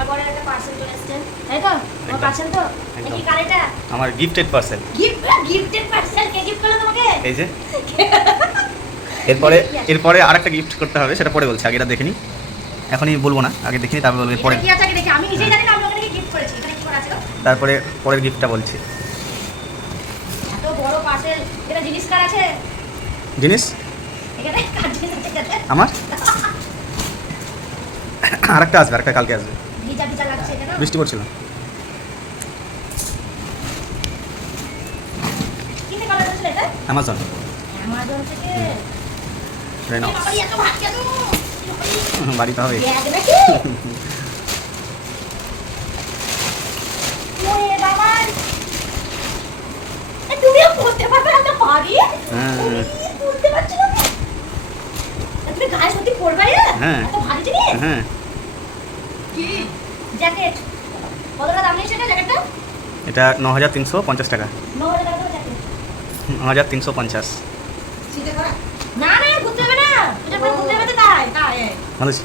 আমার বড় একটা পার্সেল চলে এসেছে তাই তো তোমার পার্সেল তো কি কার এটা আমার গিফটেড পার্সেল। গিফটেড পার্সেল কে গিফট করলো তোমাকে এই যে এরপরে আরেকটা গিফট করতে হবে, সেটা পরে বলছি, আগে এটা দেখে নি, এখনই বলবো না, আগে দেখিনি তারপরে বলবো। পরে কি আছে আগে দেখি, আমি নিজেই জানি না আমি ওখানে গিফট করেছি, এখানে কি করা আছে গো? তারপরে পরের গিফটটা বলছি। এত বড় পার্সেল, এটা জিনিস কার আছে? জিনিস এখানে কার জিনিস আছে এটাতে? আমার আরেকটা আসবে, আরেকটা কালকে আসবে। ভিজা ভিজা লাগছে এটা না? বৃষ্টি পড়ছিল। কিনে কালার আছে এটা? অ্যামাজন অ্যামাজন থেকে। রেনো বাবা এত ভাত কেন? বাড়িতে হবে। ব্যাগ নাকি? ওরে বাবা, তুমিও পড়তে পারবে এত ভারী? হ্যাঁ। পড়তে পারছো না? তুমি গায়ে সত্যি পড়বে না? হ্যাঁ। এত ভারী জিনিস? হ্যাঁ, কি? জ্যাকেট। কত টাকা দাম নিয়েছে এটা জ্যাকেটটা? এটা 9350 টাকা। 9,000 টাকা করে জ্যাকেট। 9350। শীতে করা? না না ঘুরতে হবে না, এটা ঘুরতে হবে তো তাই তাই। ভালো আছে।